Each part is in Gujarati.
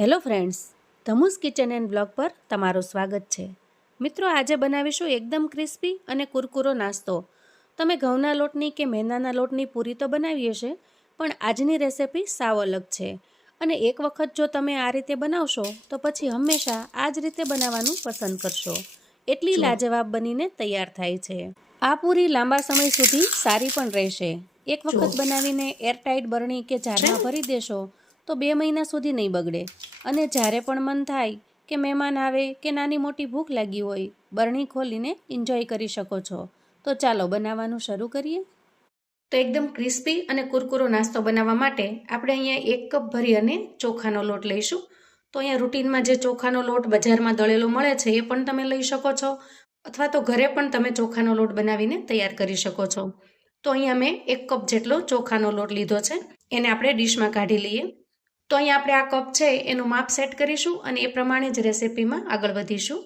હેલો ફ્રેન્ડ્સ, ધમુસ કિચન એન્ડ બ્લોગ પર તમારું સ્વાગત છે. મિત્રો, આજે બનાવીશું એકદમ ક્રિસ્પી અને કુરકુરો નાસ્તો. તમે ઘઉંના લોટની કે મેંદાના લોટની પૂરી તો બનાવી હશે, પણ આજની રેસિપી સાવ અલગ છે. અને એક વખત જો તમે આ રીતે બનાવશો તો પછી હંમેશા આ જ રીતે બનાવવાનું પસંદ કરશો. એટલી લાજવાબ બનીને તૈયાર થાય છે. આ પૂરી લાંબા સમય સુધી સારી પણ રહેશે. એક વખત બનાવીને એરટાઇટ બરણી કે જારમાં ભરી દેશો તો 2 મહિના સુધી નહીં બગડે. અને જ્યારે પણ મન થાય કે મહેમાન આવે કે નાની મોટી ભૂખ લાગી હોય, બરણી ખોલીને એન્જોય કરી શકો છો. તો ચાલો બનાવવાનું શરૂ કરીએ. તો એકદમ ક્રિસ્પી અને કુરકુરો નાસ્તો બનાવવા માટે આપણે અહીંયા 1 કપ ભરી અને ચોખાનો લોટ લઈશું. તો અહીંયા રૂટીનમાં જે ચોખાનો લોટ બજારમાં દળેલો મળે છે એ પણ તમે લઈ શકો છો, અથવા તો ઘરે પણ તમે ચોખાનો લોટ બનાવીને તૈયાર કરી શકો છો. તો અહીંયા મેં 1 કપ જેટલો ચોખાનો લોટ લીધો છે. એને આપણે ડીશમાં કાઢી લઈએ. તો અહીંયા આપણે આ કપ છે એનું માપ સેટ કરીશું અને એ પ્રમાણે જ રેસિપીમાં આગળ વધીશું.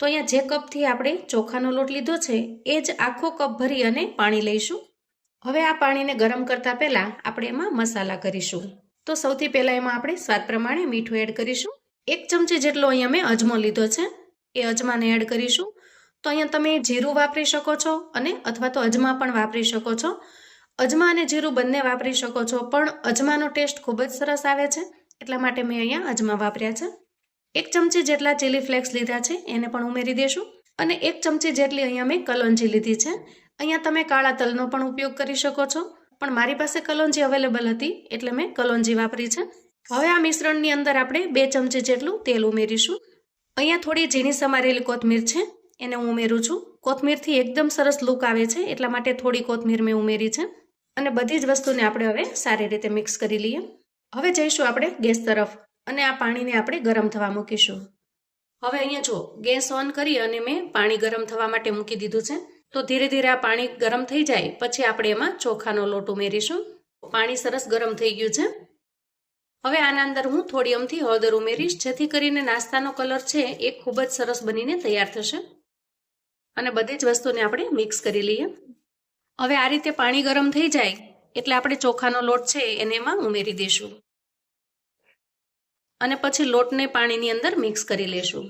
તો અહીંયા જે કપથી આપણે ચોખાનો લોટ લીધો છે એ જ આખો કપ ભરી અને પાણી લઈશું. હવે આ પાણીને ગરમ કરતાં પહેલાં આપણે એમાં મસાલા કરીશું. તો સૌથી પહેલાં એમાં આપણે સ્વાદ પ્રમાણે મીઠું એડ કરીશું. 1 ચમચી જેટલો અહીંયા મેં અજમો લીધો છે, એ અજમાને એડ કરીશું. તો અહીંયા તમે જીરું વાપરી શકો છો અને અથવા તો અજમા પણ વાપરી શકો છો. અજમા અને જીરું બંને વાપરી શકો છો, પણ અજમાનો ટેસ્ટ ખૂબ જ સરસ આવે છે, એટલા માટે મેં અહીંયા અજમા વાપર્યા છે. 1 ચમચી જેટલા ચીલી ફ્લેક્સ લીધા છે, એને પણ ઉમેરી દેશું. અને 1 ચમચી જેટલી અહીંયા મેં કલોંજી લીધી છે. અહીંયા તમે કાળા તલનો પણ ઉપયોગ કરી શકો છો, પણ મારી પાસે કલોંજી અવેલેબલ હતી એટલે મેં કલોંજી વાપરી છે. હવે આ મિશ્રણની અંદર આપણે 2 ચમચી જેટલું તેલ ઉમેરીશું. અહીંયા થોડી ઝીણી સમારેલી કોથમીર છે, એને હું ઉમેરું છું. કોથમીરથી એકદમ સરસ લુક આવે છે, એટલા માટે થોડી કોથમીર મેં ઉમેરી છે. અને બધી જ વસ્તુને આપણે હવે સારી રીતે મિક્સ કરી લઈએ. હવે જઈશું આપણે ગેસ તરફ અને આ પાણીને આપણે ગરમ થવા મૂકીશું. હવે અહીંયા જો ગેસ ઓન કરી અને મેં પાણી ગરમ થવા માટે મૂકી દીધું છે. તો ધીરે ધીરે આ પાણી ગરમ થઈ જાય પછી આપણે એમાં ચોખાનો લોટ ઉમેરીશું. પાણી સરસ ગરમ થઈ ગયું છે. હવે આના અંદર હું થોડી અમથી હળદર ઉમેરીશ, જેથી કરીને નાસ્તાનો કલર છે એ ખૂબ જ સરસ બનીને તૈયાર થશે. અને બધી જ વસ્તુને આપણે મિક્સ કરી લઈએ. હવે આ રીતે પાણી ગરમ થઈ જાય એટલે આપણે ચોખાનો લોટ છે એને એમાં ઉમેરી દઈશું અને પછી લોટને પાણીની અંદર મિક્સ કરી લેશું.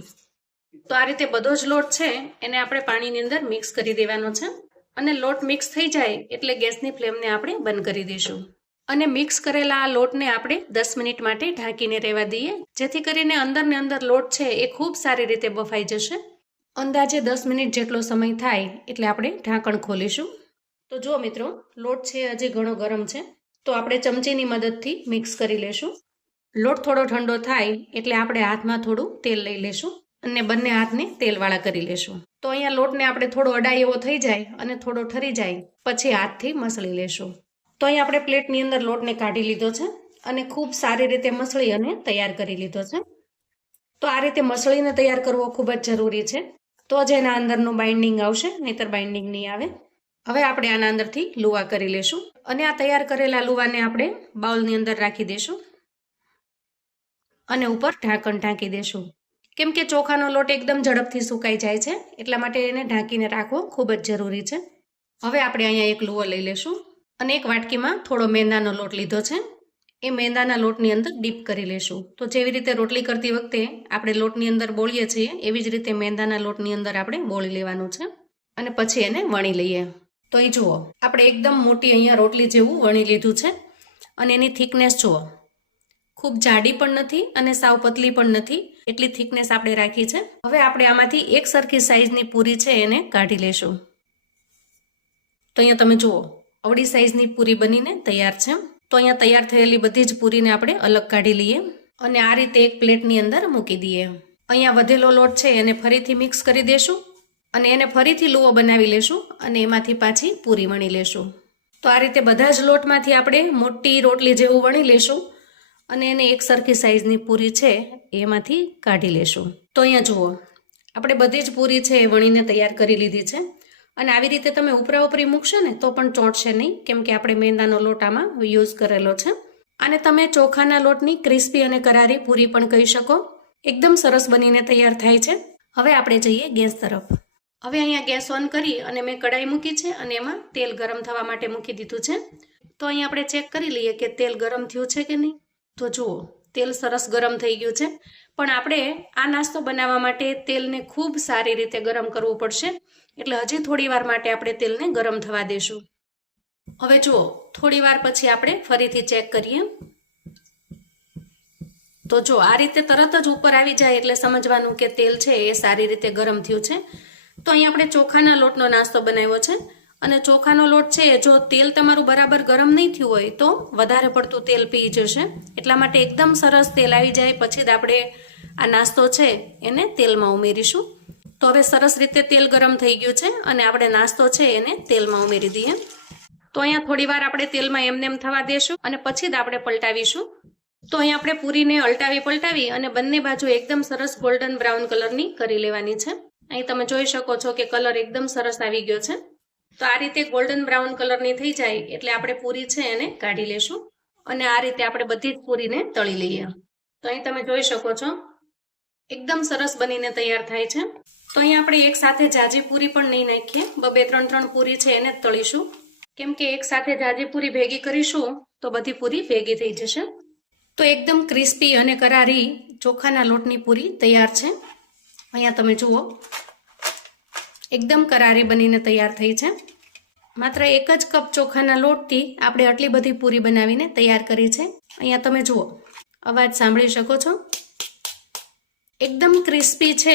તો આ રીતે બધો જ લોટ છે એને આપણે પાણીની અંદર મિક્સ કરી દેવાનો છે. અને લોટ મિક્સ થઈ જાય એટલે ગેસની ફ્લેમને આપણે બંધ કરી દઈશું. અને મિક્સ કરેલા આ લોટને આપણે 10 મિનિટ માટે ઢાંકીને રહેવા દઈએ, જેથી કરીને અંદરને અંદર લોટ છે એ ખૂબ સારી રીતે બફાઈ જશે. અંદાજે 10 મિનિટ જેટલો સમય થાય એટલે આપણે ઢાંકણ ખોલીશું. તો જુઓ મિત્રો, લોટ છે હજી ઘણો ગરમ છે, તો આપણે ચમચીની મદદથી મિક્સ કરી લેશું. લોટ થોડો ઠંડો થાય એટલે આપણે હાથમાં થોડું તેલ લઈ લેશું અને બંને હાથને તેલવાળા કરી લેશું. તો અહીંયા લોટને આપણે થોડો અડાય એવો થઈ જાય અને થોડો ઠરી જાય પછી હાથથી મસળી લેશું. તો અહીંયા આપણે પ્લેટની અંદર લોટને કાઢી લીધો છે અને ખૂબ સારી રીતે મસળી અને તૈયાર કરી લીધો છે. તો આ રીતે મસળીને તૈયાર કરવો ખૂબ જ જરૂરી છે, તો જ એના અંદરનું બાઇન્ડિંગ આવશે, નહીંતર બાઇન્ડિંગ નહીં આવે. હવે આપણે આના અંદરથી લુવા કરી લેશું અને આ તૈયાર કરેલા લુવાને આપણે બાઉલની અંદર રાખી દઈશું અને ઉપર ઢાંકણ ઢાંકી દઈશું. કેમ કે ચોખાનો લોટ એકદમ ઝડપથી સુકાઈ જાય છે, એટલા માટે એને ઢાંકીને રાખવો ખૂબ જ જરૂરી છે. હવે આપણે અહીંયા એક લુવો લઈ લેશું અને એક વાટકીમાં થોડો મેંદાનો લોટ લીધો છે, એ મેંદાના લોટની અંદર ડીપ કરી લેશું. તો જેવી રીતે રોટલી કરતી વખતે આપણે લોટની અંદર બોળીએ છીએ એવી જ રીતે મેંદાના લોટની અંદર આપણે બોળી લેવાનું છે અને પછી એને વણી લઈએ. તો અહીં જુઓ, આપણે એકદમ મોટી અહીંયા રોટલી જેવું વણી લીધું છે અને એની થિકનેસ જુઓ, ખૂબ જાડી પણ નથી અને સાવ પતલી પણ નથી, એટલી થિકનેસ આપણે રાખી છે. હવે આપણે આમાંથી એક સરખી સાઈઝની પૂરી છે એને કાઢી લેશું. તો અહીંયા તમે જુઓ, અવળી સાઈઝની પૂરી બનીને તૈયાર છે. તો અહીંયા તૈયાર થયેલી બધી જ પૂરીને આપણે અલગ કાઢી લઈએ અને આ રીતે એક પ્લેટની અંદર મૂકી દઈએ. અહીંયા વધેલો લોટ છે એને ફરીથી મિક્સ કરી દેશું અને એને ફરીથી લુવો બનાવી લેશું અને એમાંથી પાછી પૂરી વણી લેશું. તો આ રીતે બધા જ લોટમાંથી આપણે મોટી રોટલી જેવું વણી લેશું અને એને એક સરખી સાઈઝની પૂરી છે એમાંથી કાઢી લેશું. તો અહીંયા જુઓ, આપણે બધી જ પૂરી છે એ વણીને તૈયાર કરી લીધી છે અને આવી રીતે તમે ઉપરા ઉપરી મૂકશો ને તો પણ ચોંટશે નહીં, કેમ કે આપણે મેંદાનો લોટ આમાં યુઝ કરેલો છે. અને તમે ચોખાના લોટની ક્રિસ્પી અને કરારી પૂરી પણ કહી શકો. એકદમ સરસ બનીને તૈયાર થાય છે. હવે આપણે જઈએ ગેસ તરફ. હવે અહીંયા ગેસ ઓન કરી અને મેં કઢાઈ મૂકી છે અને એમાં તેલ ગરમ થવા માટે મૂકી દીધું છે. તો અહીંયા આપણે ચેક કરી લઈએ કે તેલ ગરમ થયું છે કે નહીં. તો જુઓ, તેલ સરસ ગરમ થઈ ગયું છે, પણ આપણે આ નાસ્તો બનાવવા માટે તેલને ખૂબ સારી રીતે ગરમ કરવું પડશે, એટલે હજી થોડી વાર માટે આપણે તેલને ગરમ થવા દેશું. હવે જુઓ, થોડી વાર પછી આપણે ફરીથી ચેક કરીએ. તો જો આ રીતે તરત જ ઉપર આવી જાય એટલે સમજવાનું કે તેલ છે એ સારી રીતે ગરમ થયું છે. તો અહીં આપણે ચોખાના લોટનો નાસ્તો બનાવ્યો છે, અને ચોખાનો લોટ છે જો તેલ તમારું બરાબર ગરમ નહીં થયું હોય તો વધારે પડતું તેલ પી જશે, એટલા માટે એકદમ સરસ તેલ આવી જાય પછી જ આપણે આ નાસ્તો છે એને તેલમાં ઉમેરીશું. તો હવે સરસ રીતે તેલ ગરમ થઈ ગયું છે અને આપણે નાસ્તો છે એને તેલમાં ઉમેરી દઈએ. તો અહીંયા થોડી વાર આપણે તેલમાં એમને એમ થવા દેશું અને પછી જ આપણે પલટાવીશું. તો અહીં આપણે પૂરીને અલટાવી પલટાવી અને બંને બાજુ એકદમ સરસ ગોલ્ડન બ્રાઉન કલરની કરી લેવાની છે. અહીં તમે જોઈ શકો છો કે કલર એકદમ સરસ આવી ગયો છે. તો આ રીતે ગોલ્ડન બ્રાઉન કલરની થઈ જાય એટલે આપણે પૂરી છે એને કાઢી લેશું, અને આ રીતે આપણે બધી જ પૂરીને તળી લઈએ. તો અહીં તમે જોઈ શકો છો એકદમ સરસ બનીને તૈયાર થાય છે. તો અહીં આપણે એક સાથે જાજી પૂરી પણ નહીં નાખીએ, 2-3 પૂરી છે એને જ તળીશું, કેમ કે એક સાથે જાજી પૂરી ભેગી કરીશું તો બધી પૂરી ભેગી થઈ જશે. તો એકદમ ક્રિસ્પી અને કરારી ચોખાના લોટની પૂરી તૈયાર છે. અહીંયા તમે જુઓ એકદમ કરારી બનીને તૈયાર થઈ છે. માત્ર 1 જ કપ ચોખાના લોટથી આપણે આટલી બધી પૂરી બનાવીને તૈયાર કરી છે. અહીંયા તમે જુઓ, અવાજ સાંભળી શકો છો, એકદમ ક્રિસ્પી છે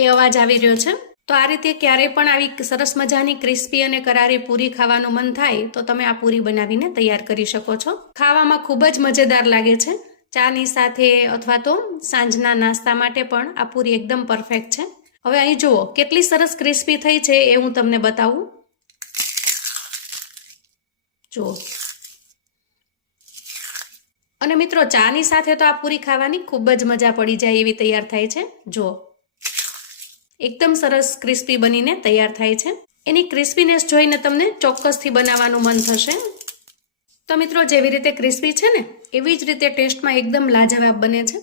એ અવાજ આવી રહ્યો છે. તો આ રીતે ક્યારેય પણ આવી સરસ મજાની ક્રિસ્પી અને કરારી પૂરી ખાવાનું મન થાય તો તમે આ પૂરી બનાવીને તૈયાર કરી શકો છો. ખાવામાં ખૂબ જ મજેદાર લાગે છે. ચાની સાથે અથવા તો સાંજના નાસ્તા માટે પણ આ પૂરી એકદમ પરફેક્ટ છે. હવે અહીં જુઓ કેટલી સરસ ક્રિસ્પી થઈ છે એ હું તમને બતાવું. જુઓ, અને મિત્રો ચાની સાથે તો આ પૂરી ખાવાની ખૂબ જ મજા પડી જાય એવી તૈયાર થાય છે. જુઓ એકદમ સરસ ક્રિસ્પી બનીને તૈયાર થાય છે. એની ક્રિસ્પીનેસ જોઈને તમને ચોક્કસથી બનાવવાનું મન થશે. તો મિત્રો જેવી રીતે ક્રિસ્પી છે ને એવી જ રીતે ટેસ્ટમાં એકદમ લાજવાબ બને છે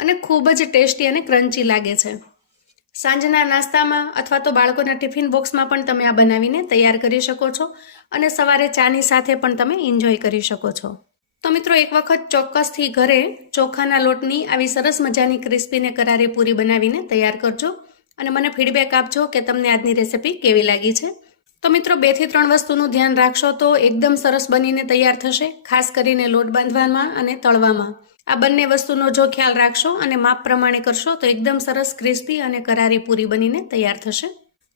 અને ખૂબ જ ટેસ્ટી અને ક્રન્ચી લાગે છે. સાંજના નાસ્તામાં અથવા તો બાળકોના ટિફિન બોક્સમાં પણ તમે આ બનાવીને તૈયાર કરી શકો છો, અને સવારે ચાની સાથે પણ તમે એન્જોય કરી શકો છો. તો મિત્રો એક વખત ચોક્કસથી ઘરે ચોખાના લોટની આવી સરસ મજાની ક્રિસ્પી ને કરારી પૂરી બનાવીને તૈયાર કરજો અને મને ફીડબેક આપજો કે તમને આજની રેસિપી કેવી લાગી છે. તો મિત્રો 2 થી 3 વસ્તુનું ધ્યાન રાખશો તો એકદમ સરસ બનીને તૈયાર થશે, ખાસ કરીને લોટ બાંધવામાં અને તળવામાં. આ બંને વસ્તુનો જો ખ્યાલ રાખશો અને માપ પ્રમાણે કરશો તો એકદમ સરસ ક્રિસ્પી અને કરારી પૂરી બનીને તૈયાર થશે.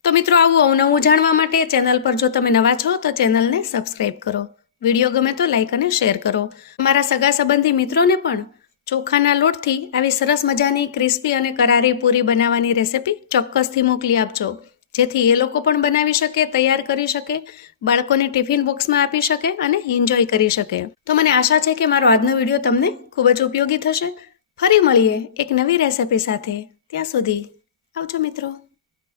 તો મિત્રો આવું અવનવું જાણવા માટે ચેનલ પર જો તમે નવા છો તો ચેનલને સબસ્ક્રાઈબ કરો. વિડીયો ગમે તો લાઈક અને શેર કરો. તમારા સગા સંબંધી મિત્રોને પણ ચોખાના લોટથી આવી સરસ મજાની ક્રિસ્પી અને કરારી પૂરી બનાવવાની રેસિપી ચોક્કસથી મોકલી આપજો, જેથી એ લોકો પણ બનાવી શકે, તૈયાર કરી શકે, બાળકોને ટિફિન બોક્સમાં આપી શકે અને એન્જોય કરી શકે. તો મને આશા છે કે મારો આજનો વિડીયો તમને ખૂબ જ ઉપયોગી થશે. ફરી મળીએ એક નવી રેસિપી સાથે. ત્યાં સુધી આવજો મિત્રો.